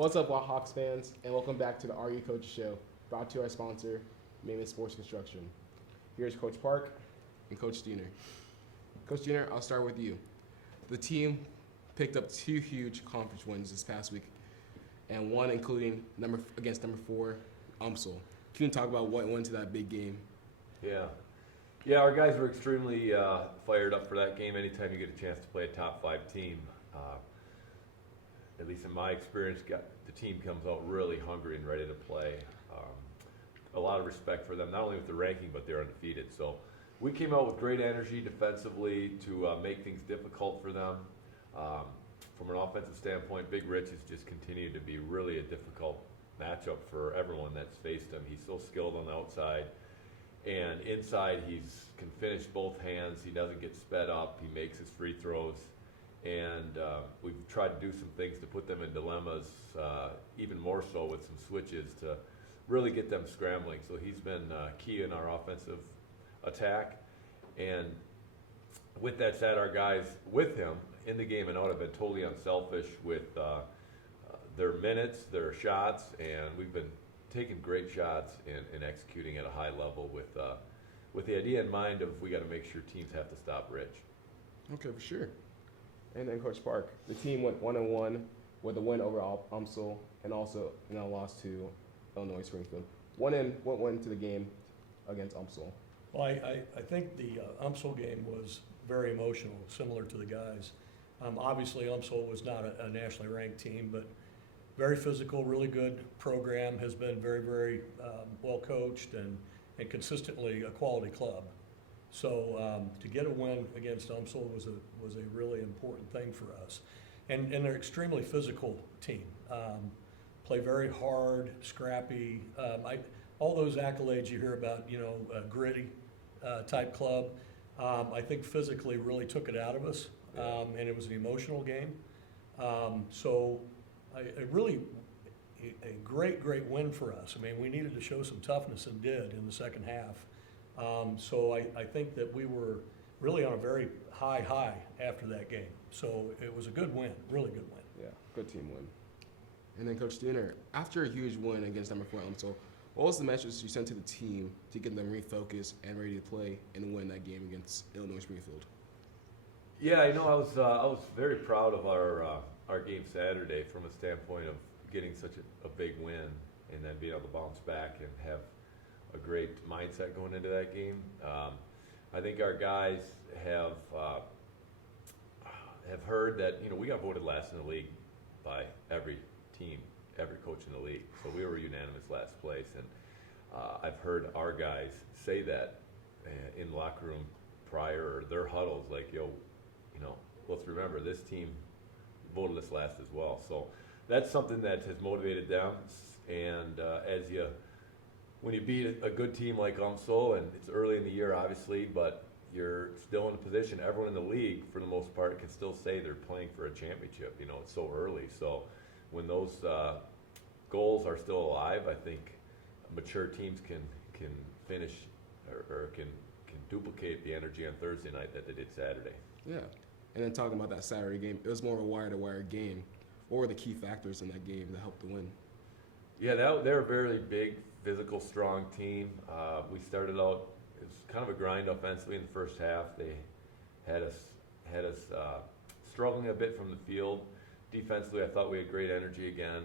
What's up, Hawks fans, and welcome back to the Are You Coach Show, brought to our sponsor, Mammoth Sports Construction. Here's Coach Park and Coach Diener. Coach Diener, I'll start with you. The team picked up 2 huge conference wins this past week, and one including against number 4, UMSL. Can you talk about what went into that big game? Yeah, our guys were extremely fired up for that game. Anytime you get a chance to play a top 5 team, at least in my experience, the team comes out really hungry and ready to play. A lot of respect for them, not only with the ranking, but they're undefeated. So we came out with great energy defensively to make things difficult for them. From an offensive standpoint, Big Rich has just continued to be really a difficult matchup for everyone that's faced him. He's so skilled on the outside, and inside he can finish both hands. He doesn't get sped up. He makes his free throws. And we've tried to do some things to put them in dilemmas, even more so with some switches to really get them scrambling. So he's been key in our offensive attack. And with that said, our guys with him in the game and out have been totally unselfish with their minutes, their shots, and we've been taking great shots and executing at a high level with the idea in mind of we got to make sure teams have to stop Rich. Okay, for sure. And then Coach Park, the team went 1-1 with a win over UMSL and also lost to Illinois Springfield. What went into the game against UMSL? Well, I think the UMSL game was very emotional, similar to the guys. Obviously, UMSL was not a nationally ranked team, but very physical, really good program, has been very, very well coached and consistently a quality club. So to get a win against UMSL was a really important thing for us. And they're an extremely physical team. Play very hard, scrappy. All those accolades you hear about, a gritty type club, I think physically really took it out of us. And it was an emotional game. So a great win for us. I mean, we needed to show some toughness and did in the second half. So I think that we were really on a very high after that game. So it was a good win, really good win. Yeah, good team win. And then Coach Diener, after a huge win against number 4 UMSL, what was the message you sent to the team to get them refocused and ready to play and win that game against Illinois Springfield? Yeah, I was very proud of our game Saturday from a standpoint of getting such a big win and then being able to bounce back and have a great mindset going into that game. I think our guys have heard that we got voted last in the league by every team, every coach in the league. So we were unanimous last place, and I've heard our guys say that in the locker room prior or their huddles, like, let's remember this team voted us last as well. So that's something that has motivated them, and when you beat a good team like UMSL, and it's early in the year, obviously, but you're still in a position, everyone in the league, for the most part, can still say they're playing for a championship. It's so early. So when those goals are still alive, I think mature teams can finish or can duplicate the energy on Thursday night that they did Saturday. Yeah. And then talking about that Saturday game, it was more of a wire-to-wire game. What were the key factors in that game that helped the win? Yeah, they're a very big, physical, strong team. We started out, it was kind of a grind offensively in the first half. They had us struggling a bit from the field. Defensively, I thought we had great energy again.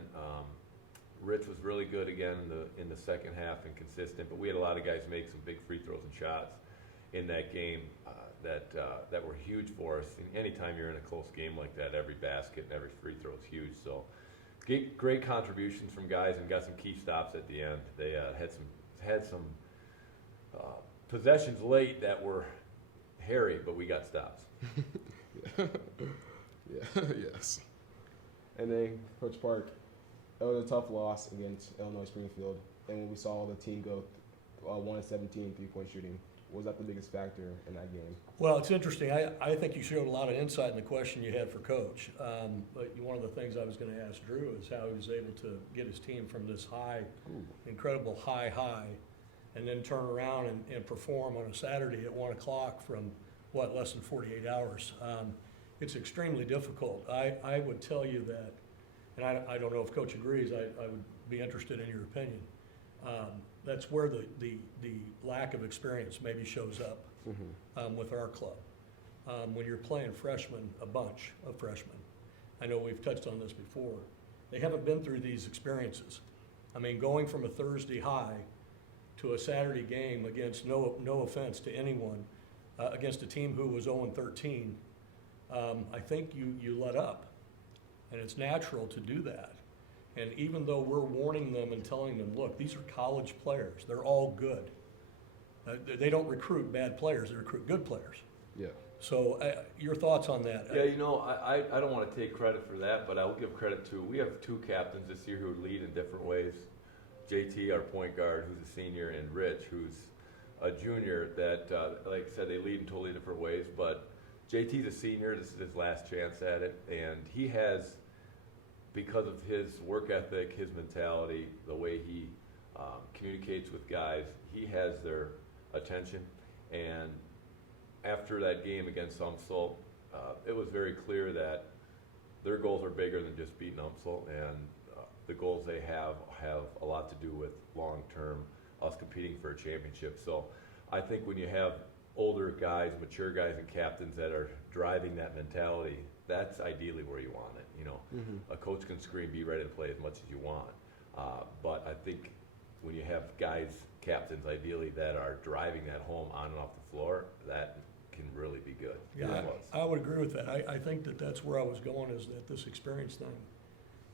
Rich was really good again in the second half and consistent, but we had a lot of guys make some big free throws and shots in that game that were huge for us. And anytime you're in a close game like that, every basket and every free throw is huge. So great contributions from guys, and got some key stops at the end. They had some possessions late that were hairy, but we got stops. Yeah, yes. And then Coach Park, it was a tough loss against Illinois Springfield, and when we saw the team go 1-17 3-point shooting, was that the biggest factor in that game? Well, it's interesting. I think you showed a lot of insight in the question you had for Coach. But one of the things I was going to ask Drew is how he was able to get his team from this incredible high, and then turn around and perform on a Saturday at 1 o'clock from, less than 48 hours. It's extremely difficult. I would tell you that and I don't know if Coach agrees, I would be interested in your opinion. That's where the lack of experience maybe shows up with our club. When you're playing freshmen, a bunch of freshmen, I know we've touched on this before, they haven't been through these experiences. I mean, going from a Thursday high to a Saturday game against, no offense to anyone, against a team who was 0-13, I think you let up. And it's natural to do that. And even though we're warning them and telling them, look, these are college players, they're all good. They don't recruit bad players, they recruit good players. Yeah. So your thoughts on that? Yeah, you know, I don't want to take credit for that, but I will give credit to, we have 2 captains this year who lead in different ways. JT, our point guard, who's a senior, and Rich, who's a junior, that, like I said, they lead in totally different ways. But JT's a senior, this is his last chance at it, and he has, because of his work ethic, his mentality, the way he communicates with guys, he has their attention. And after that game against UMSL, it was very clear that their goals are bigger than just beating UMSL, and the goals they have a lot to do with long-term us competing for a championship. So I think when you have older guys, mature guys, and captains that are driving that mentality, that's ideally where you want it. You know, a coach can scream, "Be ready to play as much as you want," but I think when you have guys, captains, ideally that are driving that home on and off the floor, that can really be good. Yeah, I would agree with that. I think that's where I was going, is that this experience thing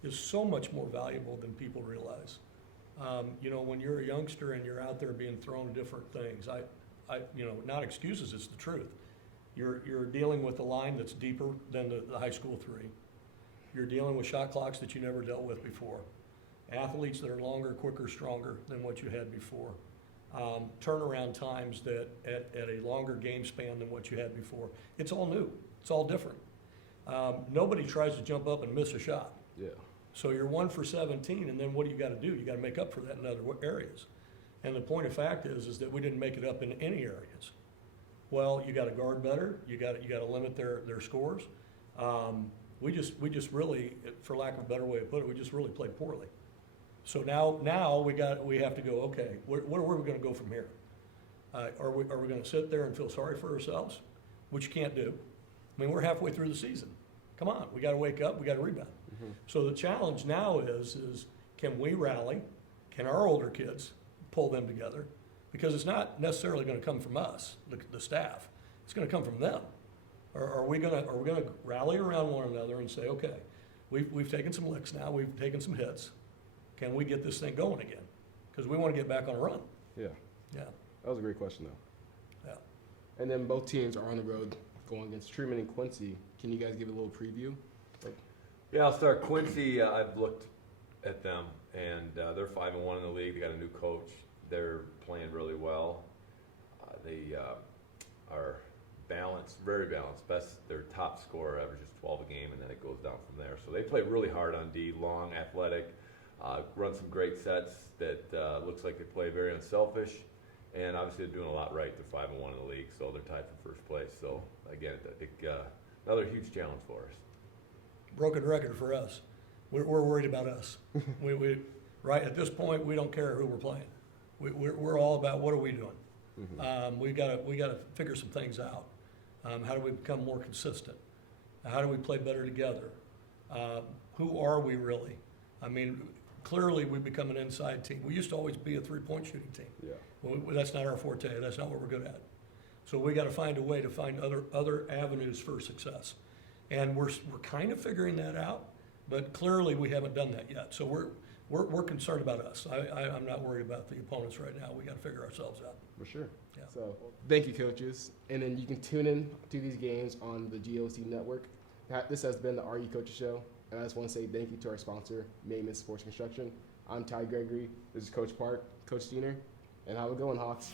is so much more valuable than people realize. You know, when you're a youngster and you're out there being thrown different things, you know, not excuses, it's the truth. You're dealing with a line that's deeper than the high school 3. You're dealing with shot clocks that you never dealt with before. Athletes that are longer, quicker, stronger than what you had before. Turnaround times that at a longer game span than what you had before. It's all new. It's all different. Nobody tries to jump up and miss a shot. Yeah. So you're 1 for 17, and then what do you got to do? You got to make up for that in other areas. And the point of fact is that we didn't make it up in any areas. Well, you got to guard better. You got to limit their scores. We just really, for lack of a better way to put it, we just really played poorly. So now we have to go. Okay, where are we going to go from here? Are we going to sit there and feel sorry for ourselves, which you can't do? I mean, we're halfway through the season. Come on, we got to wake up. We got to rebound. So the challenge now is can we rally? Can our older kids pull them together? Because it's not necessarily going to come from us, the staff. It's going to come from them. Are we going to rally around one another and say, okay, we've taken some licks now, we've taken some hits. Can we get this thing going again? Because we want to get back on a run. Yeah. Yeah. That was a great question, though. Yeah. And then both teams are on the road going against Truman and Quincy. Can you guys give a little preview? Yeah, I'll start. Quincy, I've looked at them, and they're 5-1 in the league. They got a new coach. They're playing really well. They are balanced, very balanced. Their top scorer averages 12 a game, and then it goes down from there. So they play really hard on D, long, athletic, run some great sets that looks like they play very unselfish, and obviously they're doing a lot right. They're 5-1 in the league, so they're tied for first place. So again, another huge challenge for us. Broken record for us. We're worried about us. we right at this point, we don't care who we're playing. We're all about what are we doing. We got to figure some things out. How do we become more consistent? How do we play better together? Who are we really? I mean, clearly we've become an inside team. We used to always be a 3-point shooting team. Yeah. Well, that's not our forte. That's not what we're good at. So we got to find a way to find other avenues for success. And we're kind of figuring that out, but clearly we haven't done that yet. So we're concerned about us. I'm not worried about the opponents right now. We got to figure ourselves out. For sure. Yeah. So thank you, coaches. And then you can tune in to these games on the GOC network. This has been the RU Coaches Show. And I just want to say thank you to our sponsor, Mayman Sports Construction. I'm Ty Gregory. This is Coach Park, Coach Diener. And how we going, Hawks?